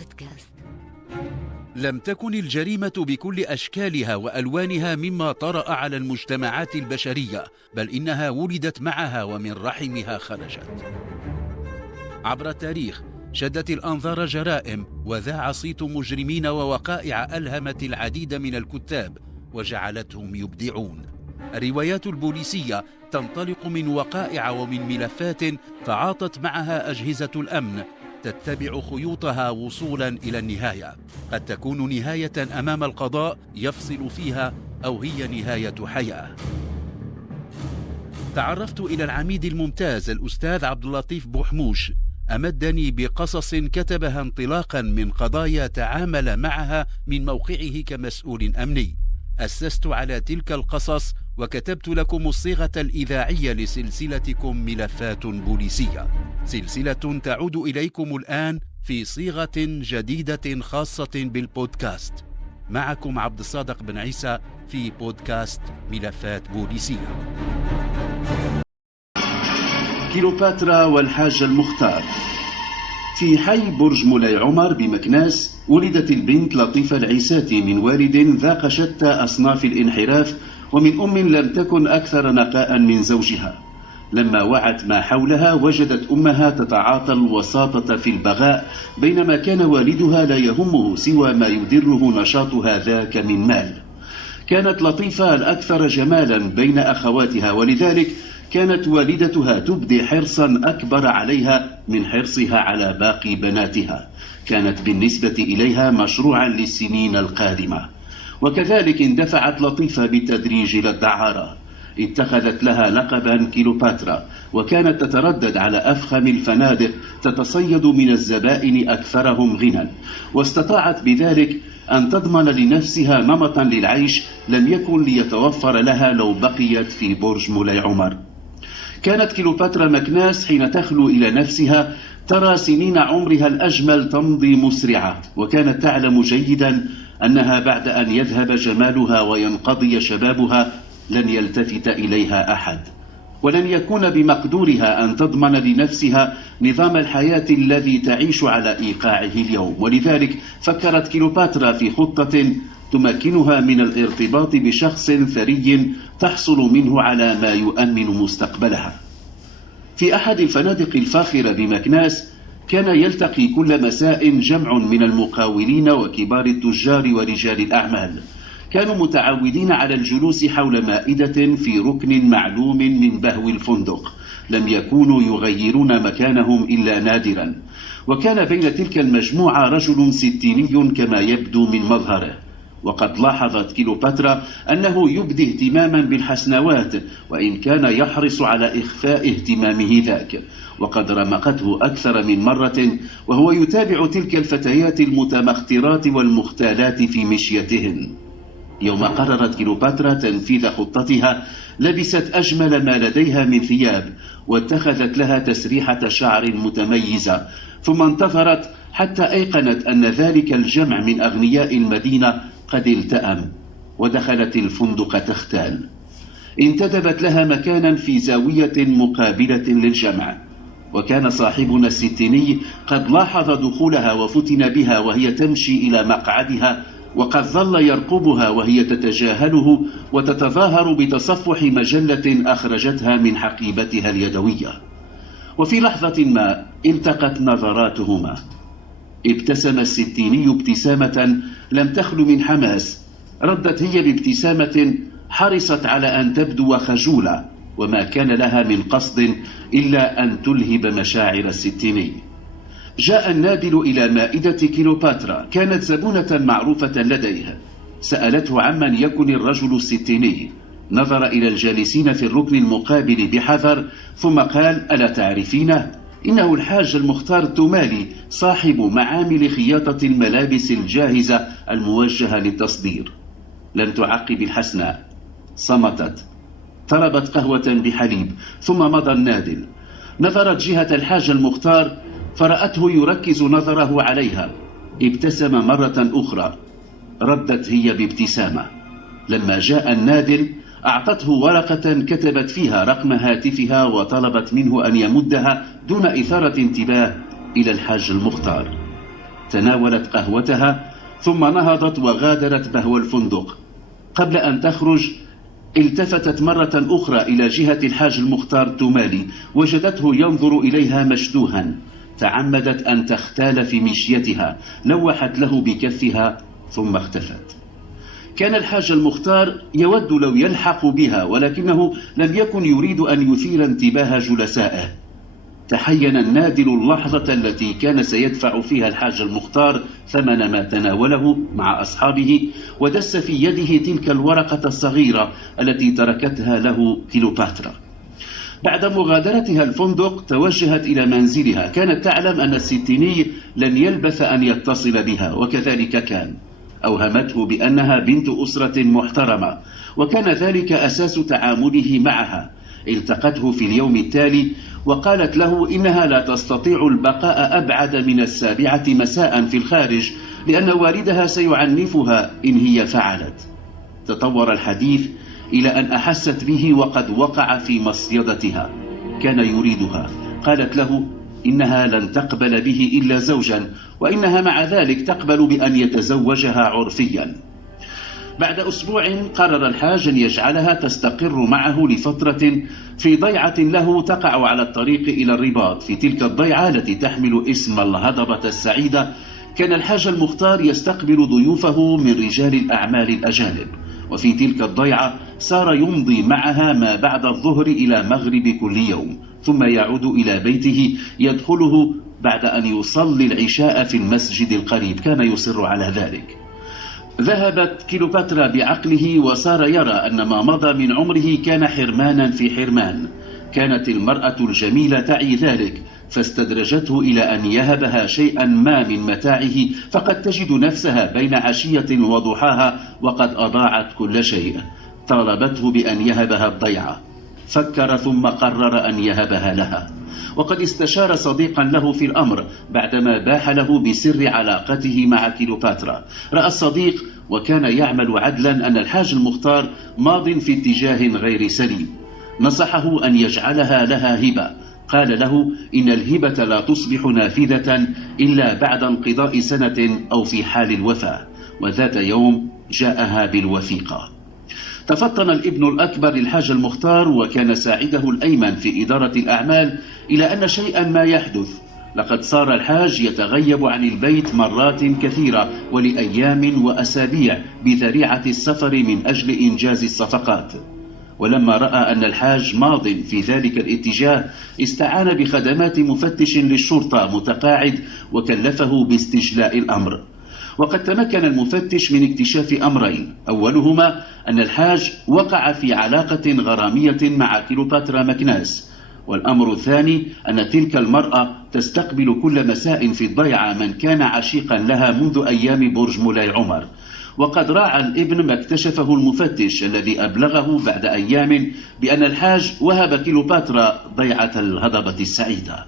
بودكاست. لم تكن الجريمة بكل أشكالها وألوانها مما طرأ على المجتمعات البشرية، بل إنها ولدت معها ومن رحمها خرجت. عبر التاريخ شدت الأنظار جرائم وذاع صيت مجرمين ووقائع ألهمت العديد من الكتاب وجعلتهم يبدعون. الروايات البوليسية تنطلق من وقائع ومن ملفات تعاطت معها أجهزة الأمن، تتبع خيوطها وصولا إلى النهاية. قد تكون نهاية أمام القضاء يفصل فيها، أو هي نهاية حياة. تعرفت إلى العميد الممتاز الأستاذ عبد اللطيف بوحموش، أمدني بقصص كتبها انطلاقا من قضايا تعامل معها من موقعه كمسؤول أمني. أسست على تلك القصص وكتبت لكم الصيغة الإذاعية لسلسلتكم ملفات بوليسية، سلسلة تعود إليكم الآن في صيغة جديدة خاصة بالبودكاست. معكم عبد الصادق بن عيسى في بودكاست ملفات بوليسية. كيلوباترا والحاج المختار. في حي برج مولاي عمر بمكناس ولدت البنت لطيفة العيساتي من والد ذاق شتى أصناف الانحراف ومن أم لم تكن أكثر نقاء من زوجها. لما وعت ما حولها وجدت أمها تتعاطى الوساطة في البغاء، بينما كان والدها لا يهمه سوى ما يدره نشاطها ذاك من مال. كانت لطيفة الأكثر جمالا بين أخواتها، ولذلك كانت والدتها تبدي حرصا أكبر عليها من حرصها على باقي بناتها. كانت بالنسبة إليها مشروعا للسنين القادمة. وكذلك اندفعت لطيفة بالتدريج إلى الدعارة. اتخذت لها لقبا كيلوباترا، وكانت تتردد على أفخم الفنادق تتصيد من الزبائن أكثرهم غنى، واستطاعت بذلك أن تضمن لنفسها نمطا للعيش لم يكن ليتوفر لها لو بقيت في برج مولاي عمر. كانت كيلوباترا مكناس حين تخلو إلى نفسها ترى سنين عمرها الأجمل تمضي مسرعة، وكانت تعلم جيدا أنها بعد أن يذهب جمالها وينقضي شبابها لن يلتفت إليها أحد، ولن يكون بمقدورها أن تضمن لنفسها نظام الحياة الذي تعيش على إيقاعه اليوم. ولذلك فكرت كيلوباترا في خطة تمكنها من الارتباط بشخص ثري تحصل منه على ما يؤمن مستقبلها. في أحد الفنادق الفاخرة بمكناس كان يلتقي كل مساء جمع من المقاولين وكبار التجار ورجال الأعمال. كانوا متعودين على الجلوس حول مائدة في ركن معلوم من بهو الفندق، لم يكونوا يغيرون مكانهم إلا نادرا. وكان بين تلك المجموعة رجل ستيني كما يبدو من مظهره، وقد لاحظت كيلوباترا أنه يبدي اهتماما بالحسنوات، وإن كان يحرص على إخفاء اهتمامه ذاك. وقد رمقته أكثر من مرة وهو يتابع تلك الفتيات المتمخترات والمختالات في مشيتهن. يوم قررت كيلوباترا تنفيذ خطتها لبست أجمل ما لديها من ثياب، واتخذت لها تسريحة شعر متميزة، ثم انتظرت حتى أيقنت أن ذلك الجمع من أغنياء المدينة قد التأم، ودخلت الفندق تختال. انتدبت لها مكانا في زاوية مقابلة للجمع، وكان صاحبنا الستيني قد لاحظ دخولها وفتن بها وهي تمشي إلى مقعدها، وقد ظل يرقبها وهي تتجاهله وتتظاهر بتصفح مجلة أخرجتها من حقيبتها اليدوية. وفي لحظة ما التقت نظراتهما. ابتسم الستيني ابتسامة لم تخل من حماس، ردت هي بابتسامة حرصت على أن تبدو خجولة، وما كان لها من قصد إلا أن تلهب مشاعر الستيني. جاء النادل إلى مائدة كيلوباترا، كانت زبونة معروفة لديها. سألته عمن يكن الرجل الستيني، نظر إلى الجالسين في الركن المقابل بحذر، ثم قال: ألا تعرفينه؟ إنه الحاج المختار التمالي، صاحب معامل خياطة الملابس الجاهزة الموجهة للتصدير. لم تعقب الحسناء، صمتت، طلبت قهوة بحليب، ثم مضى النادل. نظرت جهة الحاج المختار فرأته يركز نظره عليها، ابتسم مرة أخرى، ردت هي بابتسامة. لما جاء النادل أعطته ورقة كتبت فيها رقم هاتفها وطلبت منه أن يمدها دون إثارة انتباه إلى الحاج المختار. تناولت قهوتها ثم نهضت وغادرت بهو الفندق. قبل أن تخرج التفتت مرة أخرى إلى جهة الحاج المختار التمالي، وجدته ينظر إليها مشدوها. تعمدت أن تختال في مشيتها، لوحت له بكفها ثم اختفت. كان الحاج المختار يود لو يلحق بها، ولكنه لم يكن يريد أن يثير انتباه جلسائه. تحين النادل اللحظة التي كان سيدفع فيها الحاج المختار ثمن ما تناوله مع أصحابه، ودس في يده تلك الورقة الصغيرة التي تركتها له كليوباترا. بعد مغادرتها الفندق توجهت إلى منزلها. كانت تعلم أن الستيني لن يلبث أن يتصل بها، وكذلك كان. أوهمته بأنها بنت أسرة محترمة، وكان ذلك أساس تعامله معها. التقته في اليوم التالي وقالت له إنها لا تستطيع البقاء أبعد من 7 مساء في الخارج، لأن والدها سيعنفها إن هي فعلت. تطور الحديث إلى أن أحست به وقد وقع في مصيدتها. كان يريدها. قالت له إنها لن تقبل به إلا زوجا، وإنها مع ذلك تقبل بأن يتزوجها عرفيا. بعد أسبوع قرر الحاج أن يجعلها تستقر معه لفترة في ضيعة له تقع على الطريق إلى الرباط. في تلك الضيعة التي تحمل اسم الهضبة السعيدة كان الحاج المختار يستقبل ضيوفه من رجال الأعمال الأجانب، وفي تلك الضيعة صار يمضي معها ما بعد الظهر إلى مغرب كل يوم، ثم يعود إلى بيته يدخله بعد أن يصلي العشاء في المسجد القريب. كان يصر على ذلك. ذهبت كليوباترا بعقله وصار يرى أن ما مضى من عمره كان حرمانا في حرمان. كانت المرأة الجميلة تعي ذلك، فاستدرجته إلى أن يهبها شيئا ما من متاعه، فقد تجد نفسها بين عشية وضحاها وقد أضاعت كل شيء. طالبته بأن يهبها الضيعة، فكر ثم قرر أن يهبها لها، وقد استشار صديقا له في الأمر بعدما باح له بسر علاقته مع كليوباترا. رأى الصديق وكان يعمل عدلا أن الحاج المختار ماض في اتجاه غير سليم. نصحه أن يجعلها لها هبة. قال له إن الهبة لا تصبح نافذة إلا بعد انقضاء سنة أو في حال الوفاة، وذات يوم جاءها بالوثيقة. تفطن الابن الأكبر للحاج المختار، وكان ساعده الأيمن في إدارة الأعمال، إلى أن شيئا ما يحدث. لقد صار الحاج يتغيب عن البيت مرات كثيرة ولأيام وأسابيع بذريعة السفر من أجل إنجاز الصفقات. ولما رأى أن الحاج ماض في ذلك الاتجاه استعان بخدمات مفتش للشرطة متقاعد وكلفه باستجلاء الأمر. وقد تمكن المفتش من اكتشاف أمرين: أولهما أن الحاج وقع في علاقة غرامية مع كليوباترا مكناس، والأمر الثاني أن تلك المرأة تستقبل كل مساء في الضيعة من كان عشيقا لها منذ أيام برج مولاي عمر. وقد راعى الابن ما اكتشفه المفتش الذي أبلغه بعد أيام بأن الحاج وهب كليوباترا ضيعة الهضبة السعيدة.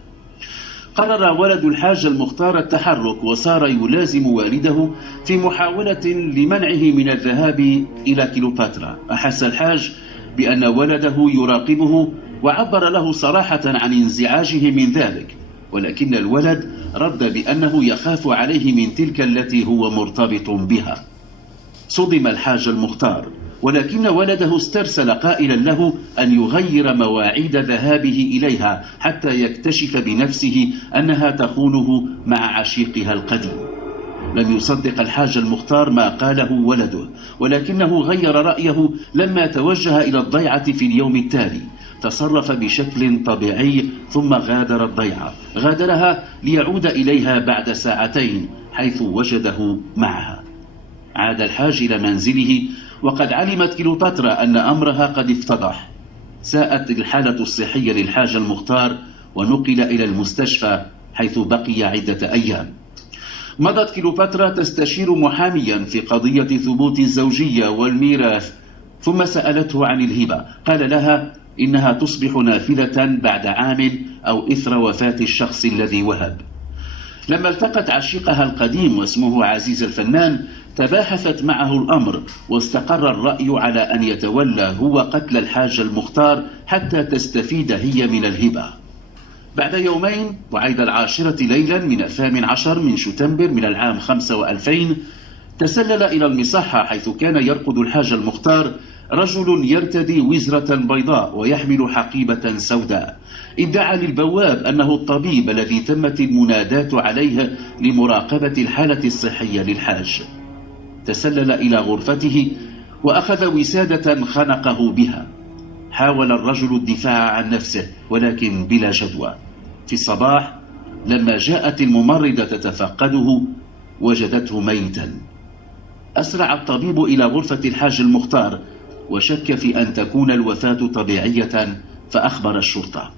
قرر ولد الحاج المختار التحرك، وصار يلازم والده في محاولة لمنعه من الذهاب إلى كليوباترا. أحس الحاج بأن ولده يراقبه، وعبر له صراحة عن انزعاجه من ذلك، ولكن الولد رد بأنه يخاف عليه من تلك التي هو مرتبط بها. صدم الحاج المختار، ولكن ولده استرسل قائلا له أن يغير مواعيد ذهابه إليها حتى يكتشف بنفسه أنها تخونه مع عشيقها القديم. لم يصدق الحاج المختار ما قاله ولده، ولكنه غير رأيه لما توجه إلى الضيعة في اليوم التالي. تصرف بشكل طبيعي ثم غادر الضيعة. غادرها ليعود إليها بعد 2 ساعات حيث وجده معها. عاد الحاج إلى منزله وقد علمت كليوباترا أن أمرها قد افتضح. ساءت الحالة الصحية للحاج المختار ونقل إلى المستشفى حيث بقي عدة أيام. مضت كليوباترا تستشير محاميا في قضية ثبوت الزوجية والميراث، ثم سألته عن الهبة. قال لها إنها تصبح نافذة بعد عام أو إثر وفاة الشخص الذي وهب. لما التقت عشيقها القديم واسمه عزيز الفنان تباحثت معه الأمر، واستقر الرأي على أن يتولى هو قتل الحاج المختار حتى تستفيد هي من الهبة. بعد يومين وعيد 10 ليلا من 18 من شتنبر من العام 5 و2000 تسلل إلى المصحة حيث كان يرقد الحاج المختار رجل يرتدي وزرة بيضاء ويحمل حقيبة سوداء. ادعى للبواب أنه الطبيب الذي تمت المناداة عليه لمراقبة الحالة الصحية للحاج. تسلل إلى غرفته وأخذ وسادة خنقه بها. حاول الرجل الدفاع عن نفسه ولكن بلا جدوى. في الصباح لما جاءت الممرضة تتفقده وجدته ميتا. أسرع الطبيب إلى غرفة الحاج المختار وشك في أن تكون الوفاة طبيعية فأخبر الشرطة.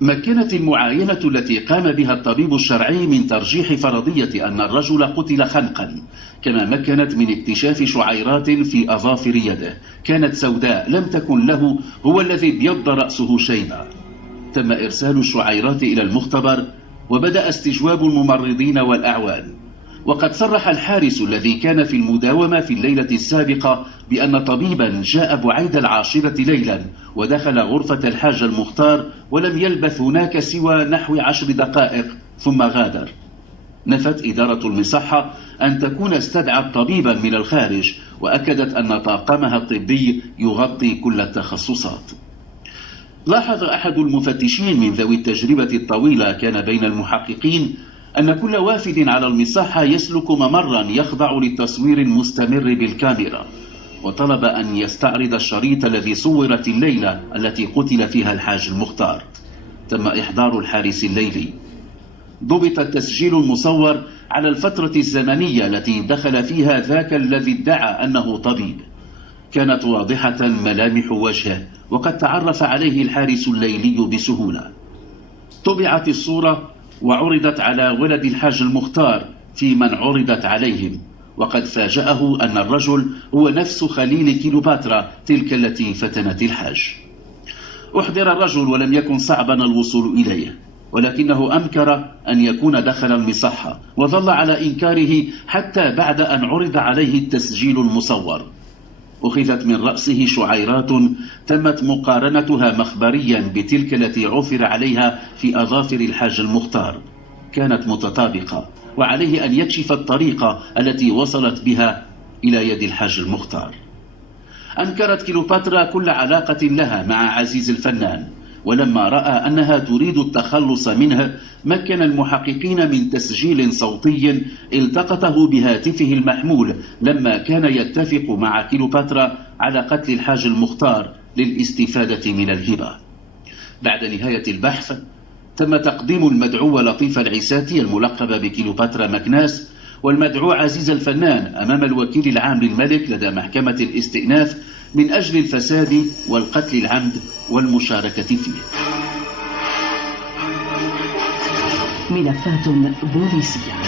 مكنت المعاينة التي قام بها الطبيب الشرعي من ترجيح فرضية أن الرجل قتل خنقا، كما مكنت من اكتشاف شعيرات في أظافر يده كانت سوداء لم تكن له هو الذي ابيض رأسه شيبا. تم إرسال الشعيرات إلى المختبر وبدأ استجواب الممرضين والأعوان. وقد صرح الحارس الذي كان في المداومة في الليلة السابقة بأن طبيبا جاء بعيد 10 ليلا ودخل غرفة الحاج المختار ولم يلبث هناك سوى نحو 10 دقائق ثم غادر. نفت إدارة المصحة أن تكون استدعت طبيبا من الخارج وأكدت أن طاقمها الطبي يغطي كل التخصصات. لاحظ أحد المفتشين من ذوي التجربة الطويلة كان بين المحققين أن كل وافد على المصحة يسلك ممرا يخضع للتصوير المستمر بالكاميرا، وطلب أن يستعرض الشريط الذي صورت الليلة التي قتل فيها الحاج المختار. تم إحضار الحارس الليلي. ضبط التسجيل المصور على الفترة الزمنية التي دخل فيها ذاك الذي ادعى أنه طبيب. كانت واضحة ملامح وجهه وقد تعرف عليه الحارس الليلي بسهولة. طبعت الصورة وعرضت على ولد الحاج المختار في من عرضت عليهم، وقد فاجأه أن الرجل هو نفس خليل كيلوباترا تلك التي فتنت الحاج. أحضر الرجل ولم يكن صعبا الوصول إليه، ولكنه أنكر أن يكون دخل المصحة وظل على إنكاره حتى بعد أن عرض عليه التسجيل المصور. أخذت من رأسه شعيرات تمت مقارنتها مخبريا بتلك التي عثر عليها في أظافر الحاج المختار. كانت متطابقة وعليه أن يكشف الطريقة التي وصلت بها إلى يد الحاج المختار. أنكرت كيلوباترا كل علاقة لها مع عزيز الفنان، ولما رأى أنها تريد التخلص منه مكن المحققين من تسجيل صوتي التقطه بهاتفه المحمول لما كان يتفق مع كيلوباترا على قتل الحاج المختار للاستفادة من الهبة. بعد نهاية البحث تم تقديم المدعو لطيف العساتي الملقب بكيلوباترا مكناس والمدعو عزيز الفنان أمام الوكيل العام للملك لدى محكمة الاستئناف من أجل الفساد والقتل العمد والمشاركة فيه. ملفات بوليسية.